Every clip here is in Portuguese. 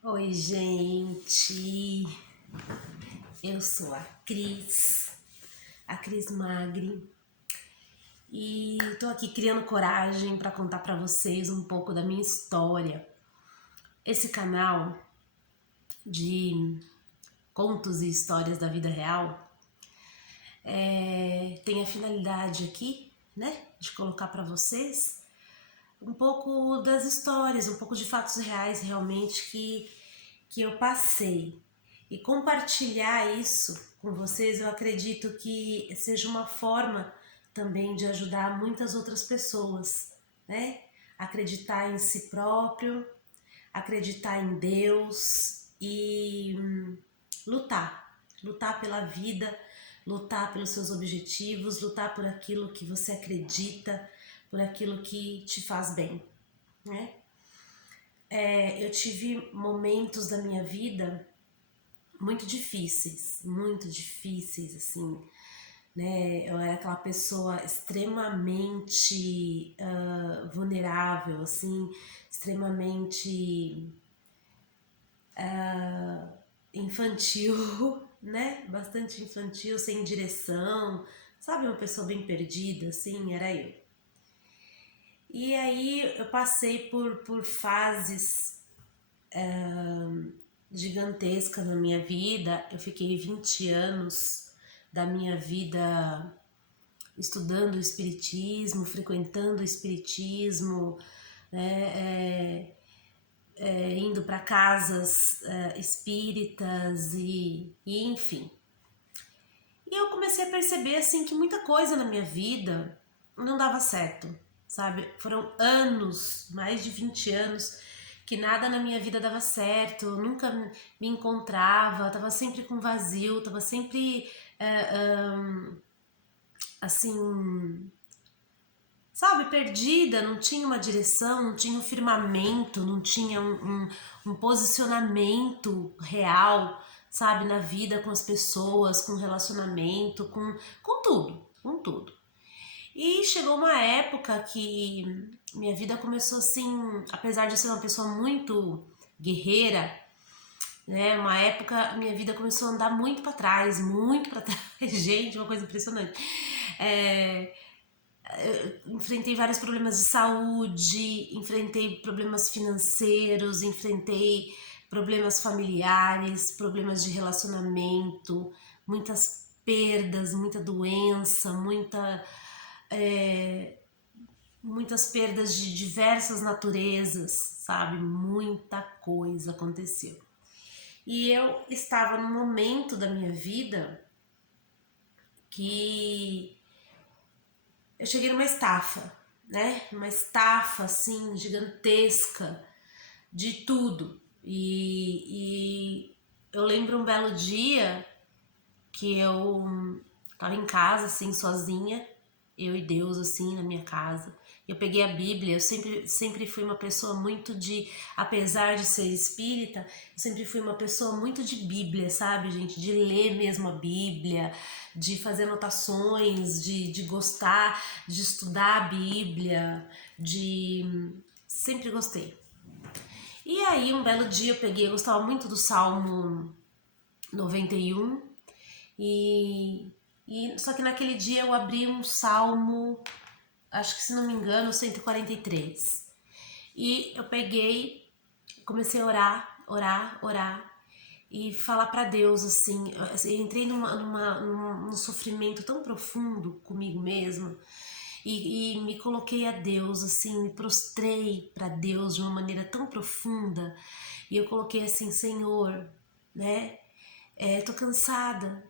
Oi, gente. Eu sou a Cris Magri, e tô aqui criando coragem para contar para vocês um pouco da minha história. Esse canal de contos e histórias da vida real tem a finalidade aqui, né, de colocar para vocês um pouco das histórias, um pouco de fatos reais realmente que eu passei. E compartilhar isso com vocês, eu acredito que seja uma forma também de ajudar muitas outras pessoas, né? Acreditar em si próprio, acreditar em Deus e lutar pela vida, lutar pelos seus objetivos, lutar por aquilo que você acredita, por aquilo que te faz bem, né? Eu tive momentos da minha vida muito difíceis, assim, né? Eu era aquela pessoa extremamente vulnerável, assim, extremamente infantil, né? Bastante infantil, sem direção, sabe? Uma pessoa bem perdida, assim, era eu. E aí eu passei por fases gigantescas na minha vida. Eu fiquei 20 anos da minha vida estudando o espiritismo, frequentando o espiritismo, né, indo para casas espíritas e enfim. E eu comecei a perceber assim que muita coisa na minha vida não dava certo, sabe? Foram anos, mais de 20 anos, que nada na minha vida dava certo, eu nunca me encontrava, tava sempre com vazio, tava sempre assim, sabe, perdida, não tinha uma direção, não tinha um firmamento, não tinha um posicionamento real, sabe, na vida com as pessoas, com relacionamento, com tudo, com tudo. E chegou uma época que minha vida começou assim, apesar de ser uma pessoa muito guerreira, né? Uma época minha vida começou a andar muito para trás, gente, uma coisa impressionante. É, enfrentei vários problemas de saúde, enfrentei problemas financeiros, enfrentei problemas familiares, problemas de relacionamento, muitas perdas, muita doença, muitas perdas de diversas naturezas, sabe? Muita coisa aconteceu. E eu estava num momento da minha vida que eu cheguei numa estafa, né? Uma estafa assim gigantesca de tudo. E eu lembro um belo dia que eu tava em casa assim sozinha, eu e Deus assim na minha casa. Eu peguei a Bíblia, eu sempre fui uma pessoa muito de, apesar de ser espírita, eu sempre fui uma pessoa muito de Bíblia, sabe, gente? De ler mesmo a Bíblia, de fazer anotações, de gostar, de estudar a Bíblia, de. Sempre gostei. E aí, um belo dia eu peguei, eu gostava muito do Salmo 91, só que naquele dia eu abri um salmo, acho que se não me engano, 143. E eu peguei, comecei a orar e falar para Deus assim, eu entrei num sofrimento tão profundo comigo mesma e me coloquei a Deus assim, me prostrei para Deus de uma maneira tão profunda e eu coloquei assim, Senhor, né? Tô cansada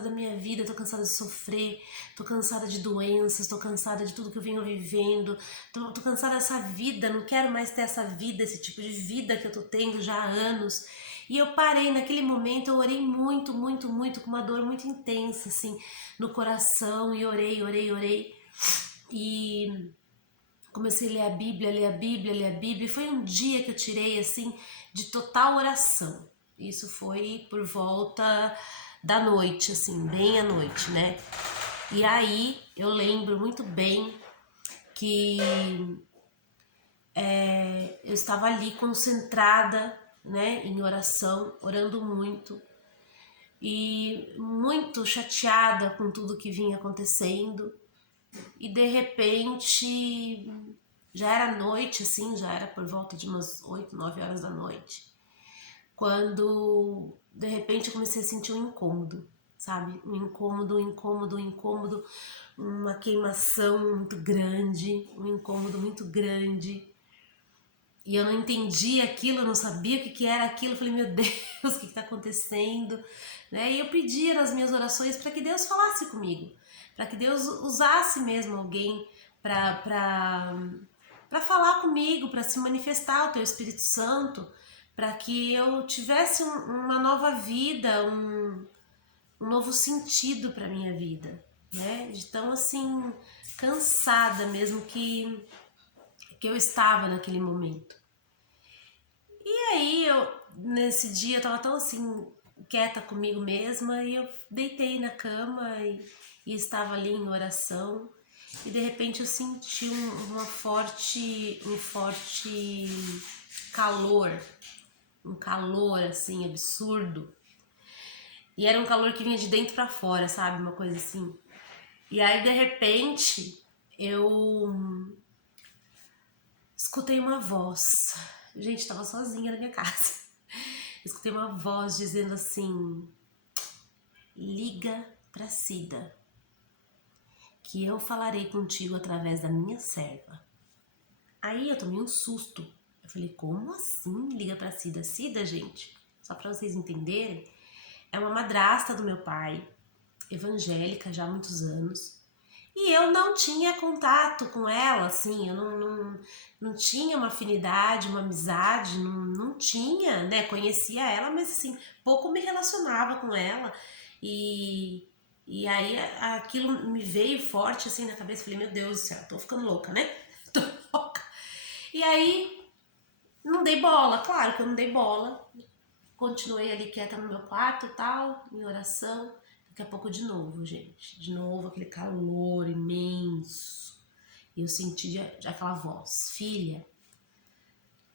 da minha vida, tô cansada de sofrer, tô cansada de doenças, tô cansada de tudo que eu venho vivendo, tô cansada dessa vida, não quero mais ter essa vida, esse tipo de vida que eu tô tendo já há anos. E eu parei naquele momento, eu orei muito, com uma dor muito intensa, assim, no coração, e orei. E comecei a ler a Bíblia, e foi um dia que eu tirei, assim, de total oração. Isso foi por volta da noite, assim, bem à noite, né? E aí eu lembro muito bem que eu estava ali concentrada né, em oração, orando muito e muito chateada com tudo que vinha acontecendo. E de repente, já era noite, assim, já era por volta de umas 8, 9 horas da noite, quando de repente eu comecei a sentir um incômodo, sabe? Um incômodo, uma queimação muito grande, um incômodo muito grande. E eu não entendia aquilo, eu não sabia o que era aquilo. Eu falei, meu Deus, o que está acontecendo? Né? E eu pedia nas minhas orações para que Deus falasse comigo, para que Deus usasse mesmo alguém para falar comigo, para se manifestar o teu Espírito Santo, para que eu tivesse uma nova vida, um novo sentido para minha vida, né? De tão assim cansada mesmo que eu estava naquele momento. E aí nesse dia eu tava tão assim quieta comigo mesma e eu deitei na cama e estava ali em oração e de repente eu senti um forte calor, um calor assim absurdo. E era um calor que vinha de dentro pra fora, sabe? Uma coisa assim. E aí, de repente, eu escutei uma voz. Gente, tava sozinha na minha casa. Escutei uma voz dizendo assim: liga pra Cida, que eu falarei contigo através da minha serva. Aí eu tomei um susto. Eu falei, como assim? Liga pra Cida? Cida, gente, só pra vocês entenderem, é uma madrasta do meu pai, evangélica já há muitos anos. E eu não tinha contato com ela, assim, eu não tinha uma afinidade, uma amizade, não tinha, né? Conhecia ela, mas assim, pouco me relacionava com ela. E, e aí aquilo me veio forte assim na cabeça, falei, meu Deus do céu, tô ficando louca, né? Tô louca. E aí, não dei bola, claro que eu não dei bola. Continuei ali quieta no meu quarto e tal, em oração. Daqui a pouco de novo, gente. De novo aquele calor imenso. E eu senti aquela voz. Filha,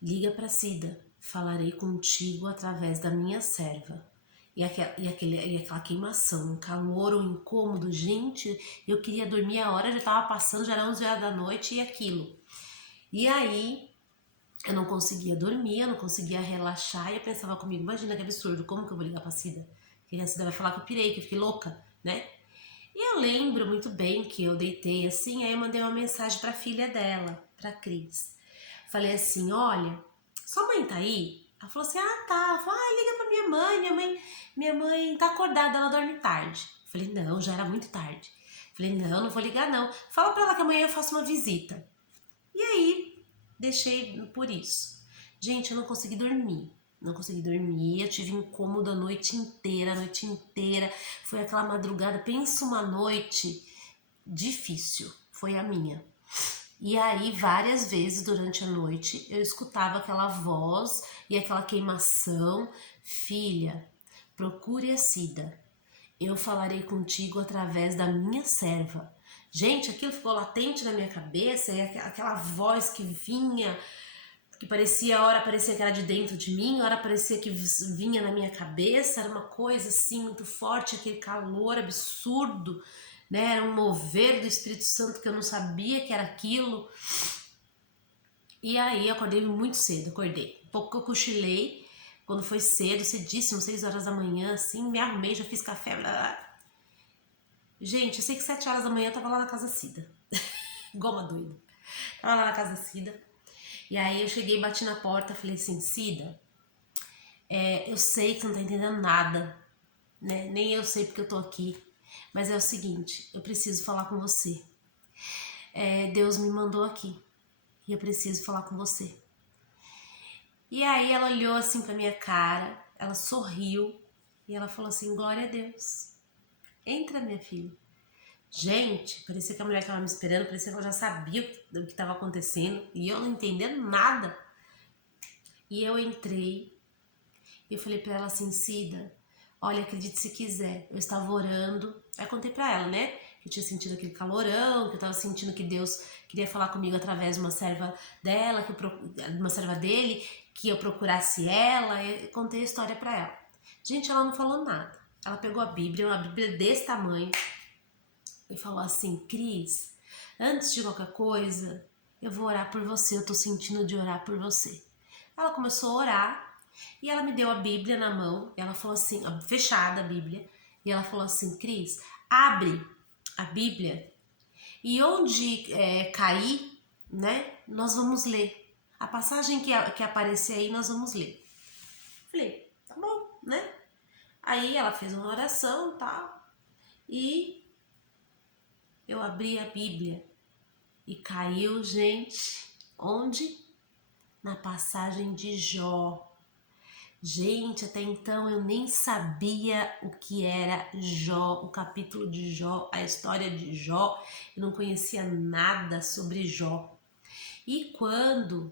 liga pra Cida. Falarei contigo através da minha serva. E aquela queimação, um calor, um incômodo. Gente, eu queria dormir a hora, já tava passando, já era 11 horas da noite e aquilo. E aí, eu não conseguia dormir, eu não conseguia relaxar, e eu pensava comigo, imagina que absurdo, como que eu vou ligar pra Cida? Que a Cida vai falar que eu pirei, que eu fiquei louca, né? E eu lembro muito bem que eu deitei assim, aí eu mandei uma mensagem pra filha dela, pra Cris. Falei assim, olha, sua mãe tá aí? Ela falou assim, ah tá. Ela falou, ah, liga pra minha mãe tá acordada, ela dorme tarde. Falei, não, já era muito tarde. Falei, não vou ligar não. Fala pra ela que amanhã eu faço uma visita. E aí, deixei por isso. Gente, eu não consegui dormir. Não consegui dormir, eu tive incômodo a noite inteira, Foi aquela madrugada, pensa uma noite difícil, foi a minha. E aí, várias vezes durante a noite, eu escutava aquela voz e aquela queimação. Filha, procure a Cida. Eu falarei contigo através da minha serva. Gente, aquilo ficou latente na minha cabeça, e aquela voz que vinha, que parecia, hora parecia que era de dentro de mim, hora parecia que vinha na minha cabeça, era uma coisa assim muito forte, aquele calor absurdo, né? Era um mover do Espírito Santo que eu não sabia que era aquilo. E aí eu acordei muito cedo, acordei. Um pouco que eu cochilei, quando foi cedo, cedíssimo, 6 horas da manhã, assim, me arrumei, já fiz café, blá, blá. Gente, eu sei que 7 horas da manhã eu tava lá na casa Cida. Igual uma doida. Tava lá na casa Cida. E aí eu cheguei, bati na porta, falei assim, Cida, eu sei que você não tá entendendo nada, né? Nem eu sei porque eu tô aqui. Mas é o seguinte, eu preciso falar com você. Deus me mandou aqui. E eu preciso falar com você. E aí ela olhou assim pra minha cara, ela sorriu e ela falou assim, glória a Deus. Entra, minha filha. Gente, parecia que a mulher estava me esperando, parecia que ela já sabia o que estava acontecendo e eu não entendendo nada. E eu entrei e eu falei para ela assim, Cida, olha, acredite se quiser, eu estava orando. Aí contei para ela, né, que eu tinha sentido aquele calorão, que eu estava sentindo que Deus queria falar comigo através de uma serva dela, uma serva dele, que eu procurasse ela, e contei a história para ela. Gente, ela não falou nada. Ela pegou a Bíblia, uma Bíblia desse tamanho, e falou assim: Cris, antes de qualquer coisa, eu vou orar por você, eu tô sentindo de orar por você. Ela começou a orar e ela me deu a Bíblia na mão, ela falou assim, fechada a Bíblia, e ela falou assim: Cris, abre a Bíblia e onde cair, né, nós vamos ler. A passagem que aparecer aí, nós vamos ler. Falei, tá bom, né? Aí ela fez uma oração e tal, e eu abri a Bíblia e caiu, gente, onde? Na passagem de Jó. Gente, até então eu nem sabia o que era Jó, o capítulo de Jó, a história de Jó, eu não conhecia nada sobre Jó. E quando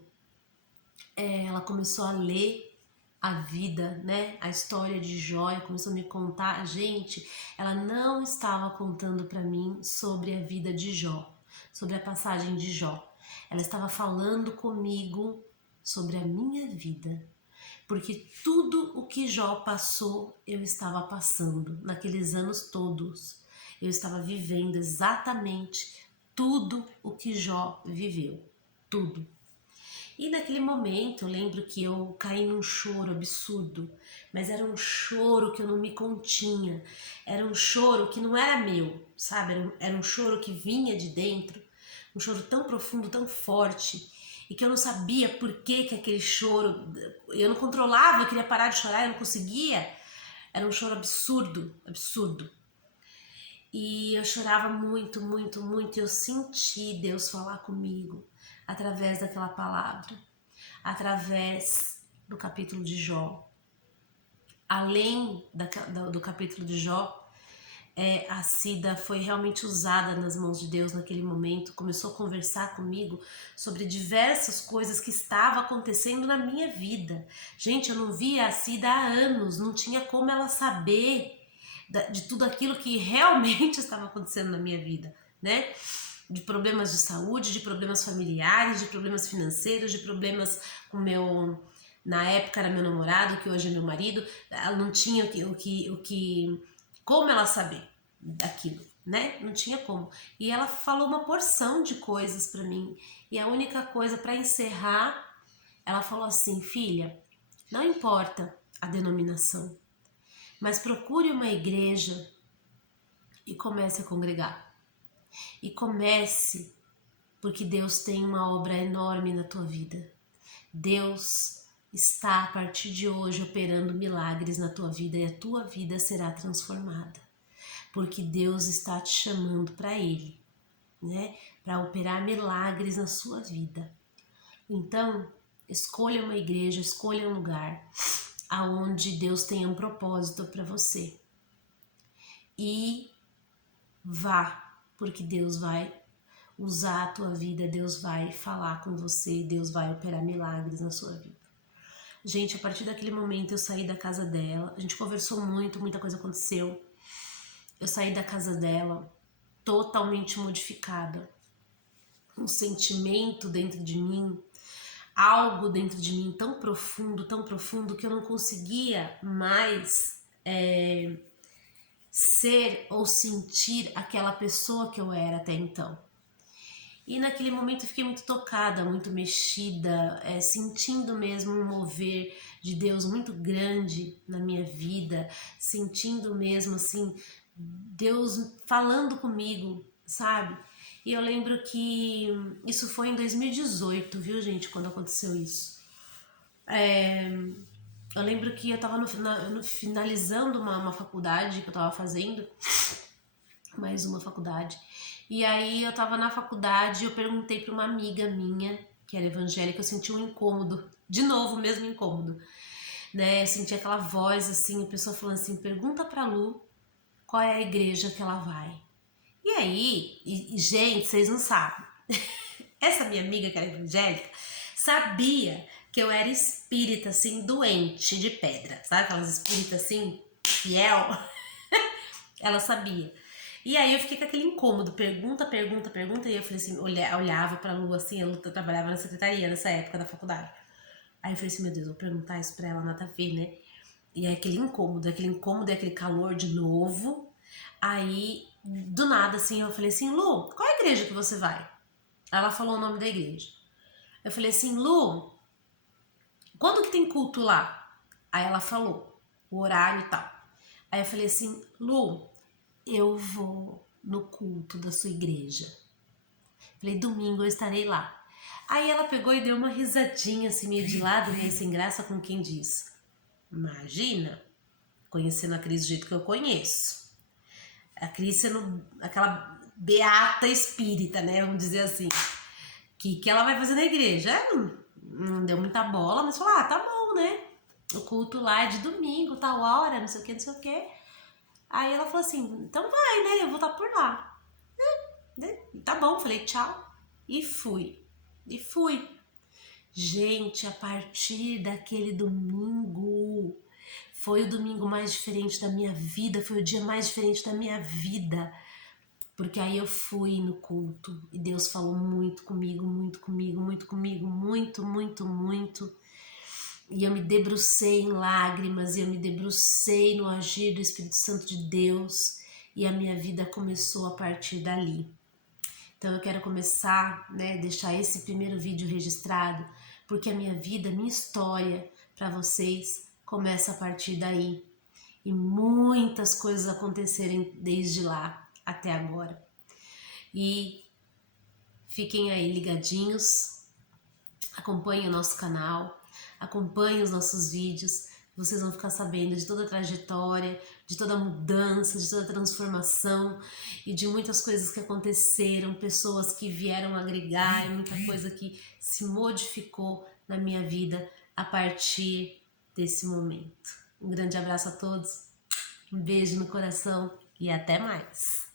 ela começou a ler a vida, né, a história de Jó, e começou a me contar, gente, ela não estava contando para mim sobre a vida de Jó, sobre a passagem de Jó. Ela estava falando comigo sobre a minha vida, porque tudo o que Jó passou, eu estava passando naqueles anos todos. Eu estava vivendo exatamente tudo o que Jó viveu, tudo. E naquele momento eu lembro que eu caí num choro absurdo, mas era um choro que eu não me continha, era um choro que não era meu, sabe? Era um choro que vinha de dentro, um choro tão profundo, tão forte, e que eu não sabia por que aquele choro, eu não controlava, eu queria parar de chorar, eu não conseguia, era um choro absurdo, absurdo. E eu chorava muito, muito, muito, e eu senti Deus falar comigo através daquela palavra, através do capítulo de Jó. Além do capítulo de Jó, a Cida foi realmente usada nas mãos de Deus naquele momento, começou a conversar comigo sobre diversas coisas que estavam acontecendo na minha vida. Gente, eu não via a Cida há anos, não tinha como ela saber de tudo aquilo que realmente estava acontecendo na minha vida, né? De problemas de saúde, de problemas familiares, de problemas financeiros, de problemas com na época era meu namorado, que hoje é meu marido. Ela não tinha como ela saber daquilo, né? Não tinha como. E ela falou uma porção de coisas para mim. E a única coisa para encerrar, ela falou assim: filha, não importa a denominação, mas procure uma igreja e comece a congregar. E comece, porque Deus tem uma obra enorme na tua vida. Deus está a partir de hoje operando milagres na tua vida e a tua vida será transformada. Porque Deus está te chamando para Ele, né? Para operar milagres na sua vida. Então, escolha uma igreja, escolha um lugar aonde Deus tenha um propósito para você. E vá, porque Deus vai usar a tua vida, Deus vai falar com você, Deus vai operar milagres na sua vida. Gente, a partir daquele momento eu saí da casa dela, a gente conversou muito, muita coisa aconteceu. Eu saí da casa dela totalmente modificada. Um sentimento dentro de mim, algo dentro de mim tão profundo que eu não conseguia mais ser ou sentir aquela pessoa que eu era até então. E naquele momento eu fiquei muito tocada, muito mexida, sentindo mesmo um mover de Deus muito grande na minha vida, sentindo mesmo assim, Deus falando comigo, sabe? E eu lembro que isso foi em 2018, viu, gente, quando aconteceu isso. Eu lembro que eu tava finalizando uma faculdade que eu tava fazendo, mais uma faculdade. E aí eu tava na faculdade e eu perguntei pra uma amiga minha, que era evangélica, eu senti um incômodo, de novo o mesmo incômodo, né? Eu senti aquela voz assim, a pessoa falando assim, pergunta pra Lu qual é a igreja que ela vai. E aí, gente, vocês não sabem, essa minha amiga que era evangélica, sabia que eu era espírita, assim, doente de pedra, sabe? Aquelas espíritas assim, fiel, ela sabia. E aí eu fiquei com aquele incômodo, pergunta, e eu falei assim, olhava pra Lu assim, a Lu trabalhava na secretaria nessa época da faculdade. Aí eu falei assim, meu Deus, vou perguntar isso pra ela, nada a ver, né? E é aquele incômodo, aquele calor de novo. Aí, do nada, assim, eu falei assim, Lu, qual é a igreja que você vai? Ela falou o nome da igreja. Eu falei assim, Lu, quando que tem culto lá? Aí ela falou o horário e tal. Aí eu falei assim, Lu, eu vou no culto da sua igreja. Falei, domingo eu estarei lá. Aí ela pegou e deu uma risadinha assim, meio de lado, meio sem graça, com quem diz, imagina, conhecendo a Cris do jeito que eu conheço. A Cris sendo aquela beata espírita, né, vamos dizer assim. Que ela vai fazer na igreja? Não deu muita bola, mas falou, tá bom, né? O culto lá é de domingo, tal hora, não sei o que, não sei o que. Aí ela falou assim, então vai, né? Eu vou estar por lá. Né? Tá bom, falei tchau. E fui. E fui. Gente, a partir daquele domingo, foi o domingo mais diferente da minha vida, foi o dia mais diferente da minha vida. Porque aí eu fui no culto e Deus falou muito comigo, muito comigo, muito comigo, muito, muito, muito. E eu me debrucei em lágrimas, e eu me debrucei no agir do Espírito Santo de Deus, e a minha vida começou a partir dali. Então eu quero começar, né, deixar esse primeiro vídeo registrado, porque a minha vida, a minha história para vocês começa a partir daí. E muitas coisas acontecerem desde lá até agora. E fiquem aí ligadinhos, acompanhem o nosso canal, acompanhem os nossos vídeos, vocês vão ficar sabendo de toda a trajetória, de toda a mudança, de toda a transformação e de muitas coisas que aconteceram, pessoas que vieram agregar, e muita coisa que se modificou na minha vida a partir desse momento. Um grande abraço a todos, um beijo no coração e até mais!